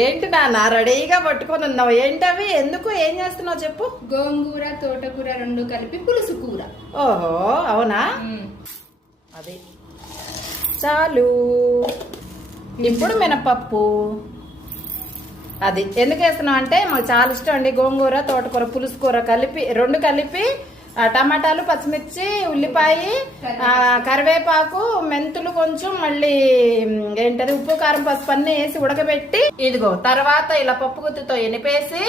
ఏంటి నాన్న రెడీగా పట్టుకొని ఉన్నావు? ఏంటవి? ఎందుకు? ఏం చేస్తున్నావు చెప్పు. గోంగూర తోటకూర రెండు కలిపి పులుసు కూర. ఓహో అవునా? అది. చాలు. ఇప్పుడు మినపప్పు. అది. ఎందుకు వేస్తున్నాం అంటే మాకు చాలా ఇష్టం అండి గోంగూర తోటకూర పులుసు కూర కలిపి రెండు కలిపి టమాటాలు పచ్చిమిర్చి ఉల్లిపాయ కరివేపాకు మెంతులు కొంచెం మళ్ళీ ఏంటది ఉప్పు కారం పసుపు అన్ని వేసి ఉడకబెట్టి ఇదిగో తర్వాత ఇలా పప్పు గుత్తితో ఎనిపేసి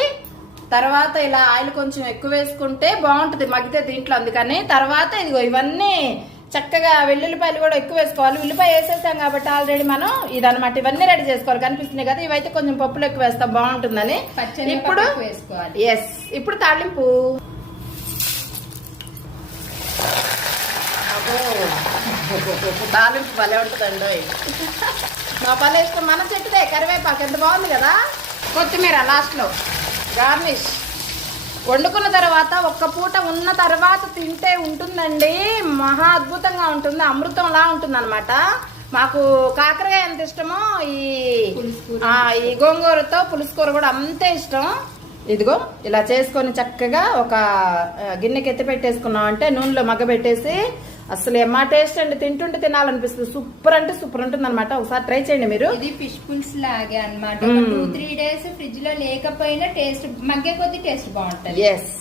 తర్వాత ఇలా ఆయిల్ కొంచెం ఎక్కువ వేసుకుంటే బాగుంటుంది మగ్గితే దీంట్లో అందుకని. తర్వాత ఇదిగో ఇవన్నీ చక్కగా వెల్లుల్లిపాయలు కూడా ఎక్కువ వేసుకోవాలి. ఉల్లిపాయ వేసేసాం కాబట్టి ఆల్రెడీ మనం ఇదన్నమాట ఇవన్నీ రెడీ చేసుకోవాలి. కనిపిస్తుంది కదా ఇవైతే కొంచెం పప్పులు ఎక్కువ వేస్తాం బాగుంటుందని. ఇప్పుడు వేసుకోవాలి. ఎస్ ఇప్పుడు తాలింపు. తాలింపు భలే ఉంటుందండి. మా పల్లె ఇష్టం మన చెట్టుదే కరివేపాకు ఎంత బాగుంది కదా. కొత్తిమీర లాస్ట్లో. గార్నిష్. వండుకున్న తర్వాత ఒక్క పూట ఉన్న తర్వాత తింటే ఉంటుందండి. మహా అద్భుతంగా ఉంటుంది అమృతంలా ఉంటుంది అనమాట మాకు కాకరకాయ ఎంత ఇష్టమో ఈ ఈ గోంగూరతో పులుసుకూర కూడా అంతే ఇష్టం. ఇదిగో ఇలా చేసుకొని చక్కగా ఒక గిన్నెకి ఎత్తి పెట్టేసుకున్నాం అంటే నూనెలో మగ్గ పెట్టేసి అసలు ఏమా టేస్ట్ అండి? తింటుంటే తినాలనిపిస్తుంది. సూపర్ అంటే సూపర్ ఉంటుంది అనమాట ఒకసారి ట్రై చేయండి మీరు. ఇది ఫిష్ పులుసు లాగే. ఒక టూ త్రీ డేస్ ఫ్రిడ్జ్లో లేకపోయినా టేస్ట్ మగ్గే కొద్ది టేస్ట్ బాగుంటది. ఎస్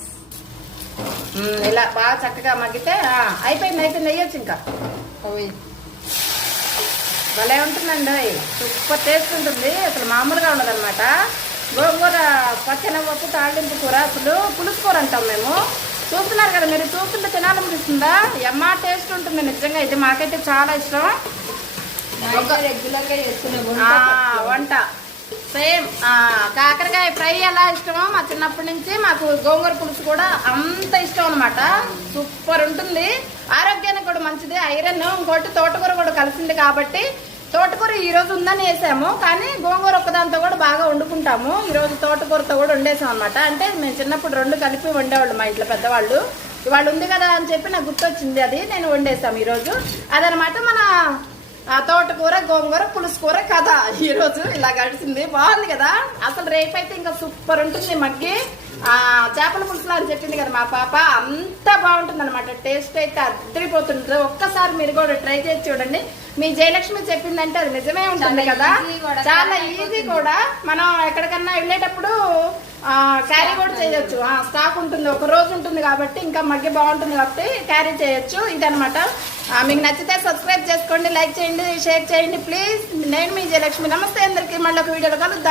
ఇలా బాగా చక్కగా మగ్గితే అయిపోయింది అయిపోయింది. వేయచ్చు ఇంకా. భలే ఉంటుందండి. సూపర్ టేస్ట్ ఉంటుంది. అసలు మామూలుగా ఉండదన్నమాట. గోంగూర పచ్చనపప్పు తాళింపు కూర అసలు పులుసు కూర అంటాం మేము. చూస్తున్నారు కదా మీరు చూస్తుంటే తినాలనిపిస్తుందా? ఎమ్మా టేస్ట్ ఉంటుంది నిజంగా ఇది మాకైతే చాలా ఇష్టం. చేసుకునే వంట సేమ్ కాకరకాయ ఫ్రై ఎలా ఇష్టమో మా చిన్నప్పటి నుంచి మాకు గోంగూర పులుసు కూడా అంత ఇష్టం అనమాట సూపర్ ఉంటుంది. ఆరోగ్యానికి కూడా మంచిది. ఐరన్ ఇంకోటి తోటకూర కూడా కలిసింది కాబట్టి తోటకూర ఈరోజు ఉందని వేసాము కానీ గోంగూర ఒక్కదాంతో కూడా బాగా వండుకుంటాము. ఈరోజు తోటకూరతో కూడా వండేసాం అనమాట అంటే మేము చిన్నప్పుడు రెండు కలిపి వండేవాళ్ళు మా ఇంట్లో పెద్దవాళ్ళు. ఇవాళ ఉంది కదా అని చెప్పి నాకు గుర్తొచ్చింది అది నేను వండేసాము ఈరోజు అదనమాట మన తోటకూర గోంగూర పులుసు కూర కథ. ఈ రోజు ఇలా గడిచింది. బాగుంది కదా? అసలు రేపైతే ఇంకా సూపర్ ఉంటుంది మగ్గి. ఆ చేపల పులుసులా అని చెప్పింది కదా మా పాప. అంత బాగుంటుంది అనమాట టేస్ట్ అయితే అద్దరిపోతుంది ఒక్కసారి మీరు కూడా ట్రై చేసి చూడండి. మీ జయలక్ష్మి చెప్పిందంటే అది నిజమే ఉంటుంది కదా? చాలా ఈజీ. కూడా. మనం ఎక్కడికన్నా వెళ్ళేటప్పుడు క్యారీ కూడా చేయొచ్చు. స్టాక్ ఉంటుంది ఒక రోజు ఉంటుంది కాబట్టి ఇంకా మగ్గి బాగుంటుంది కాబట్టి క్యారీ చేయొచ్చు. ఇదనమాట మీకు నచ్చితే సబ్స్క్రైబ్ చేసుకోండి లైక్ చేయండి షేర్ చేయండి. ప్లీజ్ నేను మీ జయలక్ష్మి నమస్తే అందరికి. మళ్ళీ ఒక వీడియోలో కలుద్దాం.